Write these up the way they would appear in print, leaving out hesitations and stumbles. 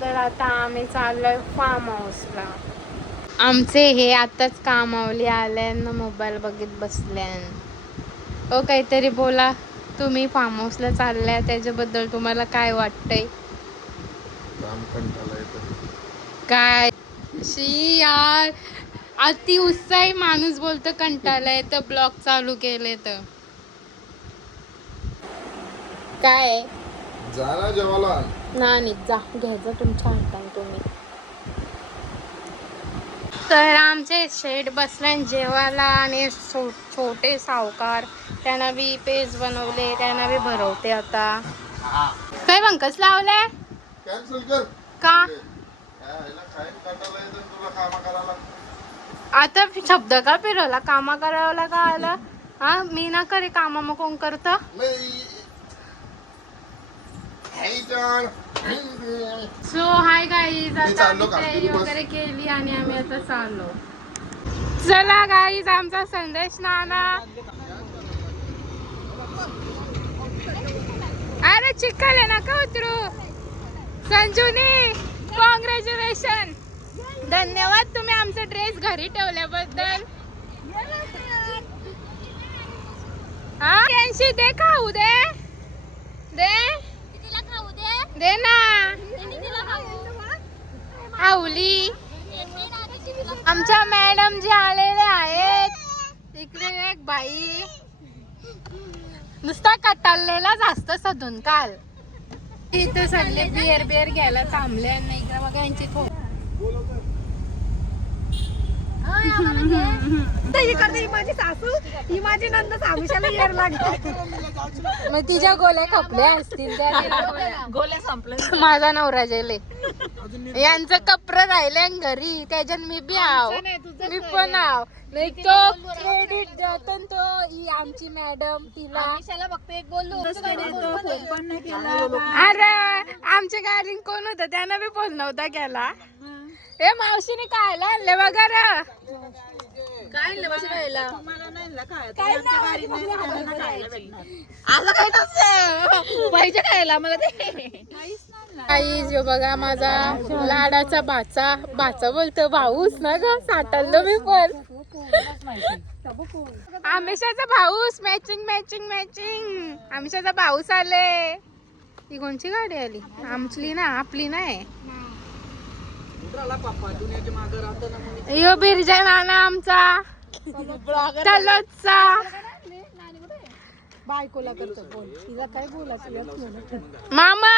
तर आता आम्ही चाललोय फार्म हाऊसला. आमचे हे आताच कामावली आल्यान मोबाईल बघत बसल्यान. ओ काहीतरी बोला, तुम्ही फार्म हाऊसला चालल्या त्याच्याबद्दल तुम्हाला काय वाटतंय? काय शी यार, अति उत्साही माणूस बोलतो कंटाळाय तर ब्लॉग चालू केले तर काय जा ना जेवायला. नाही जा, घ्यायचं तुमच्या हाताने तुम्ही. तर आमचे शेठ बसले जेवायला आणि छोटे सावकार त्यांना बी पेज बनवले, त्यांना बी भरवते आता. काय बंकस लावले कॅन्सल कर का तुला? आता शब्द का फिरवला? कामा करायला का आला? हा मी ना करे कामा मग कोण करत? सो हाय गाईज, आता आम्ही तयारी वगैरे केली आणि आम्ही आता चाललो. चला गाईज, आमचा संदेश नाना. अरे चिखल आहे नका उतरू. संजूनी कॉंग्रॅच्युलेशन, धन्यवाद तुम्ही आमचा ड्रेस घरी ठेवल्याबद्दल. हा त्यांशी दे, खाऊ दे दे दे ना आवली. आमच्या मॅडम जे आलेले आहेत इकडे एक बाई नुसता कटाळलेला जास्त सधून काल इथं सगळे बिअर घ्यायला थांबले नाही का बघा यांची ही माझी सासू, ही माझी नंद सामिशाला येर लागली. मग तिच्या गोल्या खपल्या असतील त्या. गोल्या संपल्या. माझा नवरा जेले यांचं कपडं राहिले घरी, त्याच्यात मी बी आव, मी पण आव. नाही तो क्रेडिट देतो तो ही आमची मॅडम तिला. फक्त एक बोललो फोन पण नाही केला. अरे आमच्या गाडीत कोण होतं त्यानं बी फोन नव्हता केला. ए मावशीने काय आणले बघा रे. काय आणलं बस राहिला मला नाही काय पाहिजे खायला मला ते काही बघा माझा लाडाचा बाचा बोलतो भाऊस ना ग, साठवलं मी पण. आमिषाचा भाऊस मॅचिंग मॅचिंग मॅचिंग. आमिषाचा भाऊस आले. ही कोणची गाडी आली? आमची ना, आपली नाही. यो बिरजा नाना आमचा चलोचा बायकोला करतो फोन. तिला काय बोलायचं मामा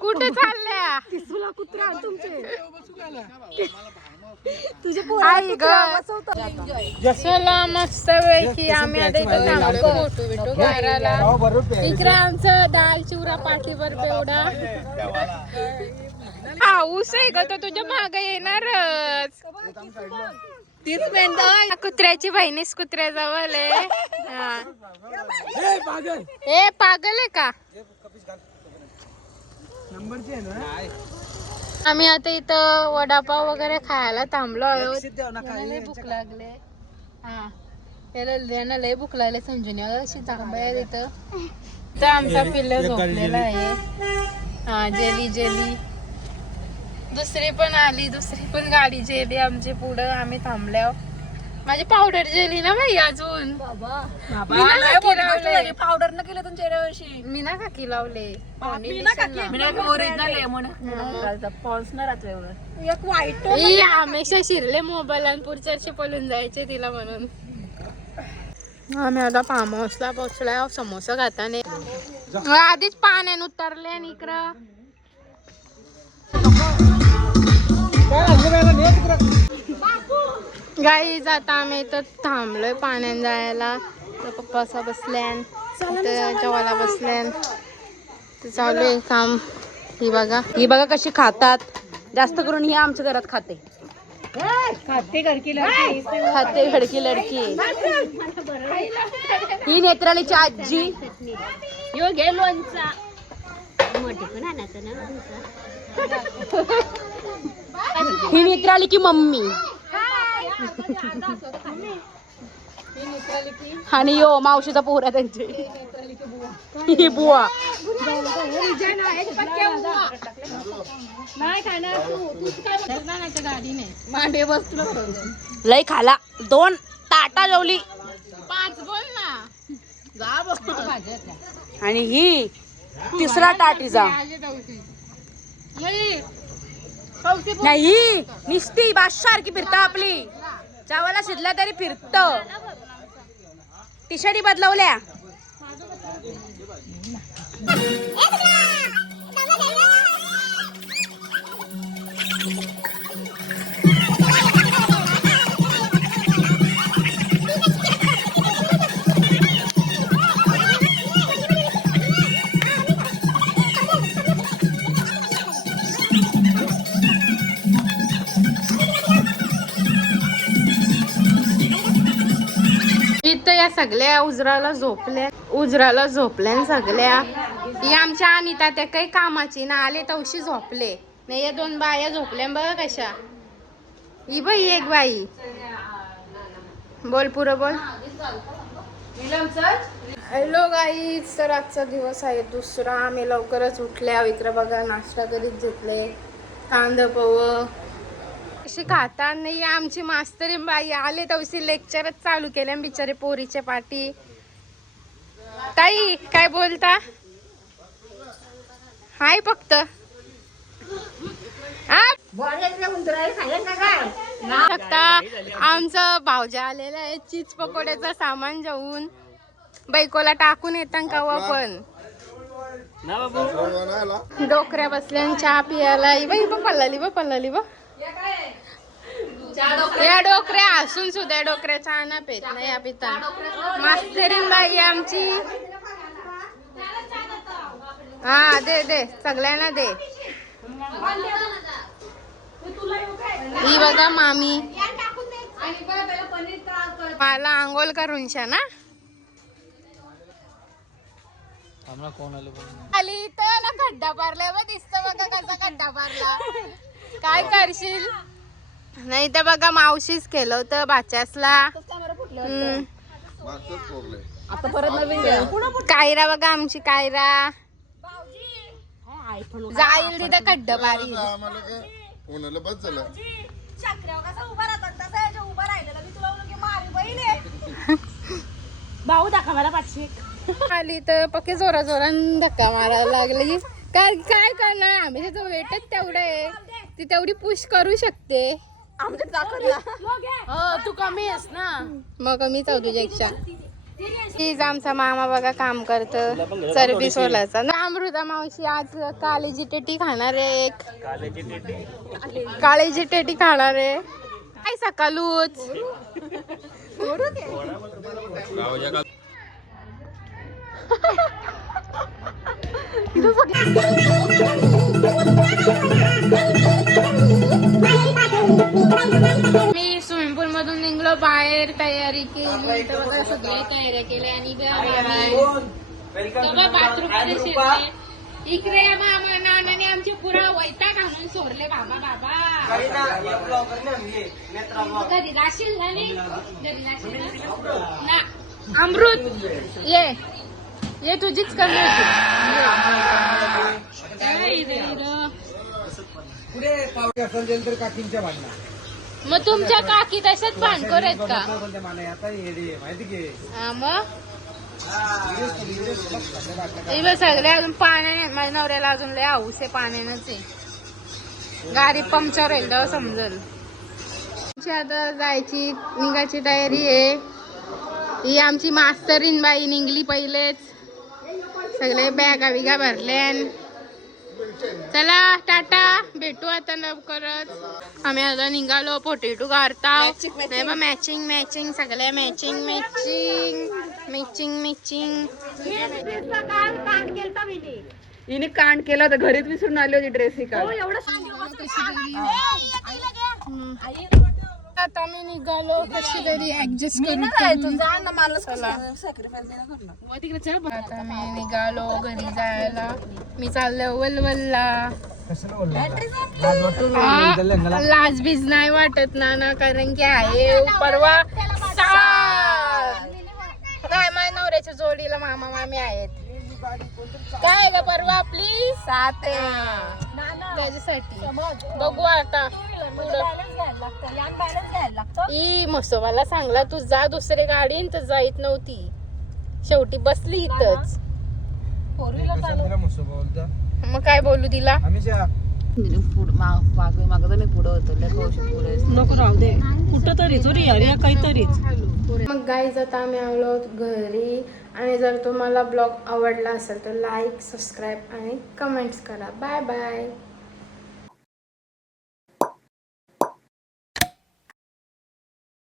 कुठे चालल्या? तुला कुत्रा तुमचे तुझे आई ग. चला मस्त पैकी आम्ही आता इथं थांबलो फोटो बिटो करायला. इकडे आमचं दाल चिवरा पाठीवर पेवडा पाऊस आहे ग, तो तुझ्या माग येणारच. तीच मेंढ कुत्र्याची बहिणीच कुत्र्याजवळ आहे. ए पागल आहे का? आम्ही आता इथं वडापाव वगैरे खायला थांबलो आहोत. लय भूक लागले. हा त्याला लय भूक लागले. संजूने अशी जांभळ्या इथं तर आमचा पिल्ल झोपलेला आहे. हा जेली जेली दुसरी पण आली, दुसरी पण गाडी जेली आमची पुढं. आम्ही थांबल्या. माझी पावडर जेली ना बाई अजून. पावडर न केलं तुमच्या चेहऱ्यावरशी. मी ना काकी लावले. एक वाईट हमेशा शिरले मोबाईल आणि पुढच्या पळून जायचे तिला म्हणून. आम्ही आता फार्म हाऊसला पोहोचलाय. समोसा खाताने आधीच पाण्याने उतरले आणि इकडं गाईज आता आम्ही इथं थांबलोय पाण्यात जायला. तर पप्पा असा बसल्यान, जेवायला बसल्यान. चालू आहे काम. ही बघा कशी खातात. जास्त करून ही आमच्या घरात खाते. खाते घडकी लडकी. खाते घडकी लडकी. ही नेत्रालीची आजी. यो घे लोणचा. ही नेत्राली की मम्मी. आणि यो मावशीचा पोरा त्यांची. ही बुवा लय खाला 2 ताटा जेवली 5 बोल ना. आणि ही 3रा ताटीचा नाही निस्ती बादशारकी फिरता आपली चावाला शिजला तरी फिरत टी शर्टी बदलवल्या. इथं या सगळ्या उजराला झोपल्या सगळ्या. ही आमच्या अनिता त्या काही कामाची ना आले तवशी झोपले नाही. या 2 बाया झोपल्या बघा कशा. ही बाई एक बाई बोल पुरं बोल. हॅलो गाईज, तर आजचा दिवस आहे दुसरा. आम्ही लवकरच उठल्या. इकडे बघा नाश्ता कधीच घेतले कांदा पोह अशी खाता नाही. आमची मास्तरी बाई आले तवशी लेक्चरच चालू केले बिचारे पोरीच्या पाठी. ताई काय बोलता हाय फक्त आमचं भावजा आलेलं आहे चीज पकोड्याचं सामान घेऊन. बायकोला टाकून येतात का पण डोकऱ्या बसल्या चहा पियाला. बाई पल्लाली बा या डोकऱ्या असून सुद्धा डोकऱ्या चहा ना पेत नाही या पिता. मास्तरीन बाई आमची. हा दे सगळ्यांना दे. ही बघा मामी मला आंघोळ करून ना आली तर ना खड्डा पारला बघ. दिसत बघा कसा खड्डा पारला. काय करशील नाही तर बघा मावशीच केलं होतं बाच्यासला. कायरा बघा आमची कायरा जाईल तिथं खड्डा पारी. भाऊ दाखवा मला 500. आली तर पक्के जोरा धक्का मारायला लागली. काय करणार आम्ही त्याचं वेटच तेवढं आहे. ती तेवढी पुश करू शकते. तू कमी आहेस ना मग कमीच आहो तुझ्यापेक्षा. हीच आमचा मामा बघा काम करत चरबी सोलायचा. अमृता मावशी आज काळेजी टेटी खाणार आहे. काळेजी टेटी खाणार आहे. काय सकाळूच मी स्विमिंग पूल मधून निघलो बाहेर. तयारी केली तर बघा सगळ्या तयाऱ्या केल्या. आणि बाथरूम मध्ये शिरले. इकडे मामा नानाने आमची पुरा वैताग घालून सोडले. बाबा घरी राशील ना अमृत ये तुझीच कमी मग तुमच्या काकी तशाच भांडखोर आहेत का? मग सगळे अजून पाण्याने माझ्या नवऱ्याला अजून लय हाऊस आहे पाण्यानंच आहे. गाडी पंक्चर होईल तेव्हा समजल. आता जायची निघायची तयारी आहे. ही आमची मास्तरीन बाई निघली पहिलेच. सगळे बॅगा बिगा भरल्या. चला टाटा भेटू आता लवकरच. आम्ही आता निघालो पोटेटो काढताव. नाही बा मॅचिंग सगळ्या मॅचिंग हिने कांड केला तर घरीच विसरून आली होती ड्रेस ही काढ. आता मी निघालो कशी तरी ऍडजस्ट करून. आता मी निघालो घरी जायला. मी चालले वलवलला. लाज बीज नाही वाटत ना कारण की आहे परवा नाही माझ्या नवऱ्याच्या जोडीला मामा मामी आहेत. काय ग परवा आपली 7 त्याच्यासाठी बघू आता ई मसोबाला सांगला तू जा दुसरे गाडीन तर जाईत नव्हती, शेवटी बसली इथंच. मग काय बोलू तिला. नको राहू दे कुठं तरी चोरी अरे काहीतरीच. मग गाईज आता आम्ही आलो घरी. आणि जर तुम्हाला ब्लॉग आवडला असेल तर लाईक, सबस्क्राईब आणि कमेंट्स करा. Bye bye.